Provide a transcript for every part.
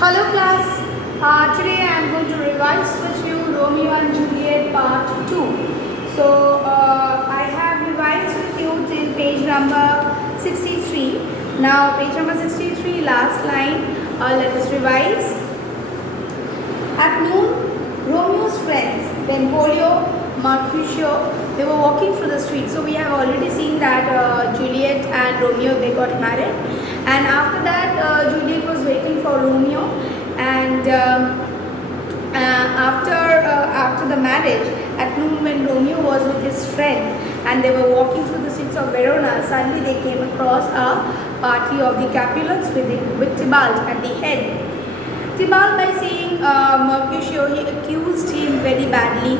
Hello class, today I am going to revise with you Romeo and Juliet part 2. I have revised with you till page number 63. Now page number 63, last line, let us revise. At noon, Romeo's friends, Benvolio, Mercutio, they were walking through the street. So we have already seen that Juliet and Romeo, they got married. And after that, Juliet was waiting for Romeo. And after the marriage, at noon when Romeo was with his friend and they were walking through the streets of Verona, suddenly they came across a party of the Capulets with Tybalt at the head. Tybalt, by seeing Mercutio, he accused him very badly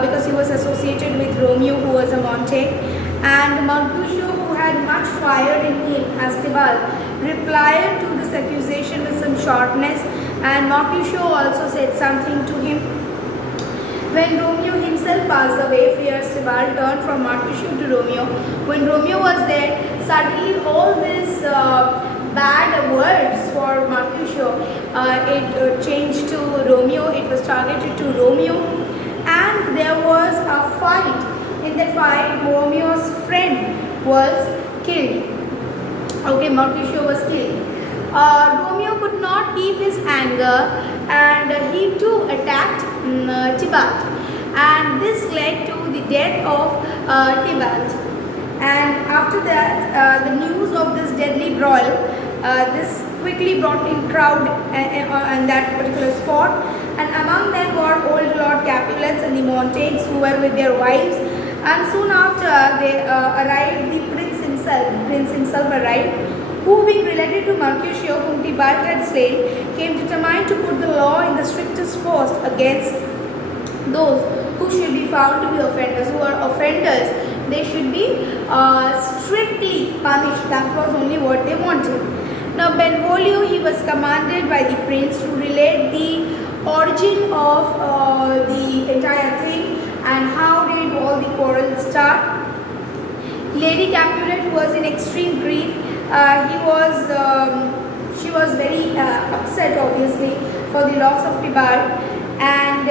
because he was associated with Romeo, who was a Montague, and Mercutio, who had much fire in him as Tybalt, replied to this accusation with some shortness, and Mercutio also said something to him. When Romeo himself passed away, fierce Tybalt turned from Mercutio to Romeo. When Romeo was there, suddenly all these bad words for Mercutio, it changed to Romeo, it was targeted to Romeo, and there was a fight. In that fight, Romeo's friend was killed. Okay, Mercutio was killed. Romeo could not keep his anger and he too attacked Tybalt, and this led to the death of Tybalt. And after that, the news of this deadly brawl, this quickly brought in crowd on that particular spot, and among them were old Lord Capulets and the Montagues, who were with their wives. And soon after they arrived, the prince himself arrived, who, being related to Mercutio, whom Tybalt had slain, came determined to put the law in the strictest force against those who should be found to be offenders. Who are offenders, they should be strictly punished. That was only what they wanted. Now Benvolio, he was commanded by the prince to relate the origin of the entire thing and how did all the quarrels start. Lady Capulet, who was in extreme grief, she was very upset, obviously, for the loss of Tybalt, and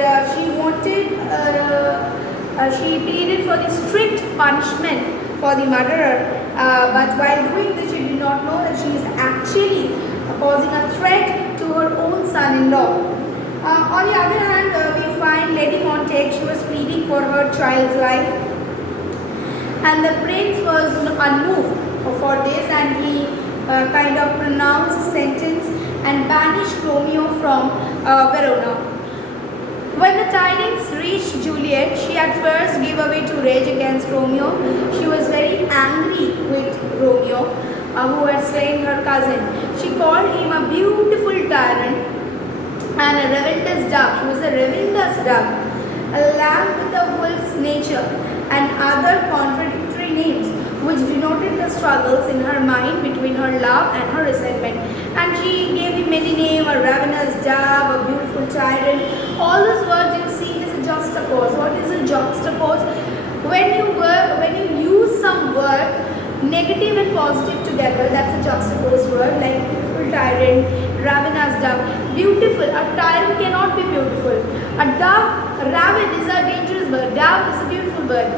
she pleaded for the strict punishment for the murderer. But while doing this, she did not know that she is actually posing a threat to her own son-in-law. On the other hand, we find Lady Montague, she was pleading for her child's life, and the prince was unmoved for this, and he kind of pronounced a sentence and banished Romeo from Verona. When the tidings reached Juliet, she at first gave away to rage against Romeo. She was very angry with Romeo, who had slain her cousin. She called him a beautiful tyrant and a relentless dove. She was a relentless dove, a lamb with a wolf's nature, and other contradictory names which denoted the struggles in her mind between her love and her resentment. And she gave him many names: a ravenous dove, a beautiful tyrant. All those words you see is a juxtapose. What is a juxtapose? When you use some word, negative and positive together, that's a juxtaposed word, like beautiful tyrant, ravenous dove. Beautiful, a tyrant cannot be beautiful. A dove, raven is a dangerous bird. Dove is a beautiful bird.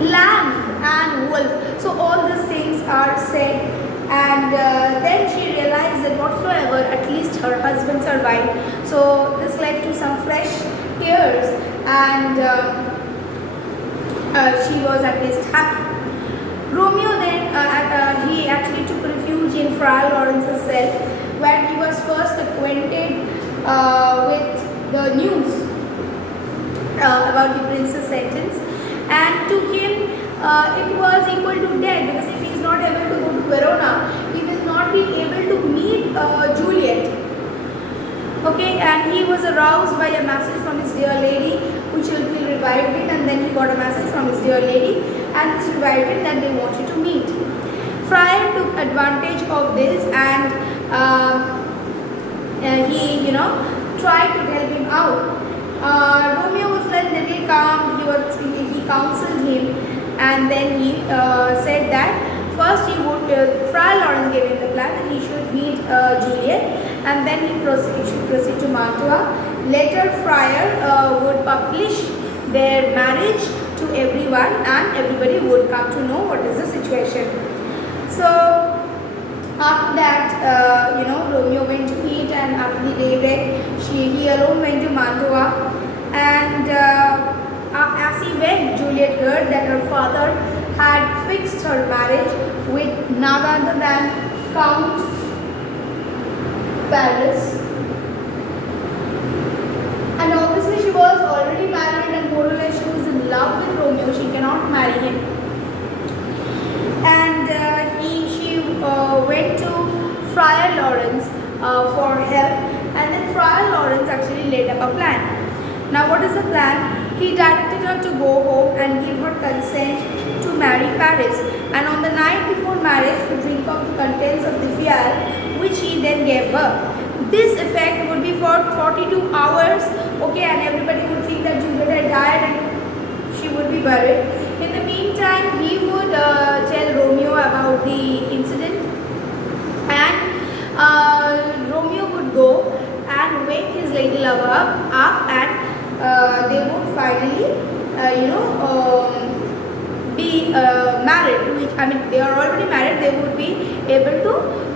Lamb and wolf. So all these things are said, and then she realized that whatsoever, at least her husband survived. So this led to some fresh tears, and she was at least happy. Romeo then, he actually took refuge in Friar Lawrence's cell, where he was first acquainted with the news about the prince's sentence, and to him it was equal to death, because if he is not able to go to Verona, he will not be able to meet Juliet. Okay, and he was aroused by a message from his dear lady, which will be revived him, and then he got a message from his dear lady, and this revived him that they wanted to meet. Friar took advantage of this, and he, tried to help him out. Romeo was a little calm. He counseled him, and then he said that first he would, Friar Lawrence gave him the plan that he should meet Juliet, and then she proceed to Mantua. Later, Friar would publish their marriage to everyone, and everybody would come to know what is the situation. So after that, Romeo went to eat, and after the daybreak, he alone went to Mantua. And as he went, Juliet heard that her father had fixed her marriage with none other than Count Paris. And obviously she was already married, and more or less she was in love with Romeo. She cannot marry him. And she went to Friar Lawrence for help, and then Friar Lawrence actually laid up a plan. Now what is the plan? He directed her to go home and give her consent to marry Paris, and on the night before marriage to drink of the contents of the phial, which he then gave her. This effect would be for 42 hours, okay, and everybody would think that Juliet had died and she would be buried. In the meantime, he would tell Romeo about the incident, and Romeo would go and wake his lady lover up, and they would finally, be married to each. I mean, they are already married. They would be able to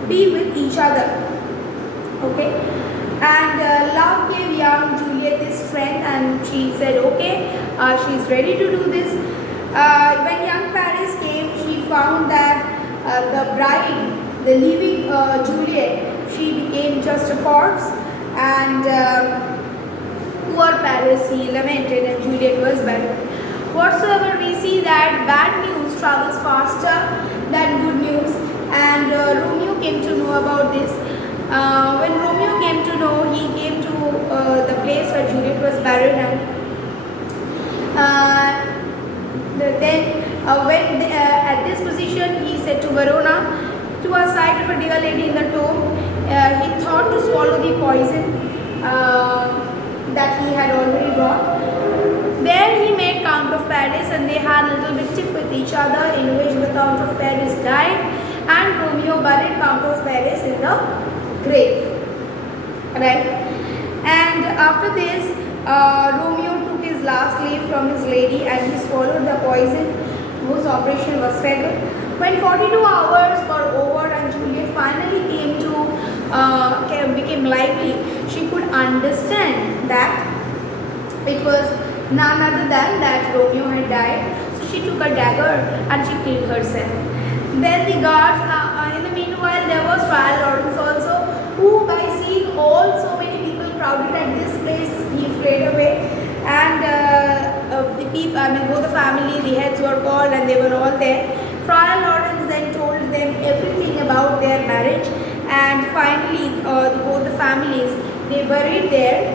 be with each other. Okay, and love gave young Juliet this strength, and she said, okay, she is ready to do this. When young Paris came, she found that the bride, the living Juliet, she became just a corpse, and poor Paris, he lamented, and Juliet was buried. Whatsoever we see that bad news travels faster than good news, and Romeo came to know about this. When Romeo came to know, he came to the place where Juliet was buried, and when at this position he said to Verona, to a sight of a dear lady in the tomb, he thought to swallow the poison that he had already brought. There he met Count of Paris, and they had a little bit tiff with each other, in which the Count of Paris died, and Romeo buried Count of Paris in the grave. Right? And after this, Romeo took his last leave from his lady, and he swallowed the poison, whose operation was fatal. When 42 hours were over and Juliet finally became lively, she could understand that it was none other than that Romeo had died. So she took a dagger and she killed herself. Then the guards, in the meanwhile, there was Friar Lawrence also, who by seeing so many people crowded at this place, he fled away. And the people, both the family, the heads were called, and they were all there. Friar Lawrence then told them everything about their marriage, and finally both the families, they buried their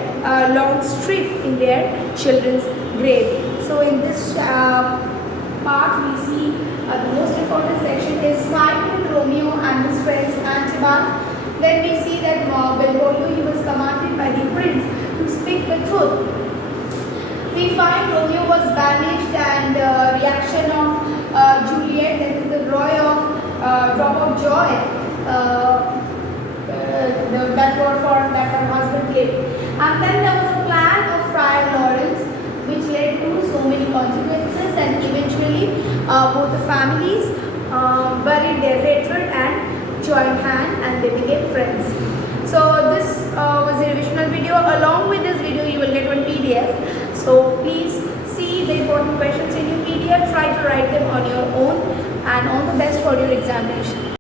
long strife in their children's grave. So in this part we see the most important section is fight with Romeo and his friends Antiban. Then we see that Benvolio, he was commanded by the prince to speak the truth. We find Romeo was banished, and reaction of Juliet, that is the joy of drop of joy that her husband gave. And then there was a plan of Friar Lawrence, which led to so many consequences, and eventually both the families buried their hatred and joined hands, and they became friends. So this was the revisional video. Along with this video, you will get one PDF. So please see the important questions in your PDF. Try to write them on your own, and all the best for your examination.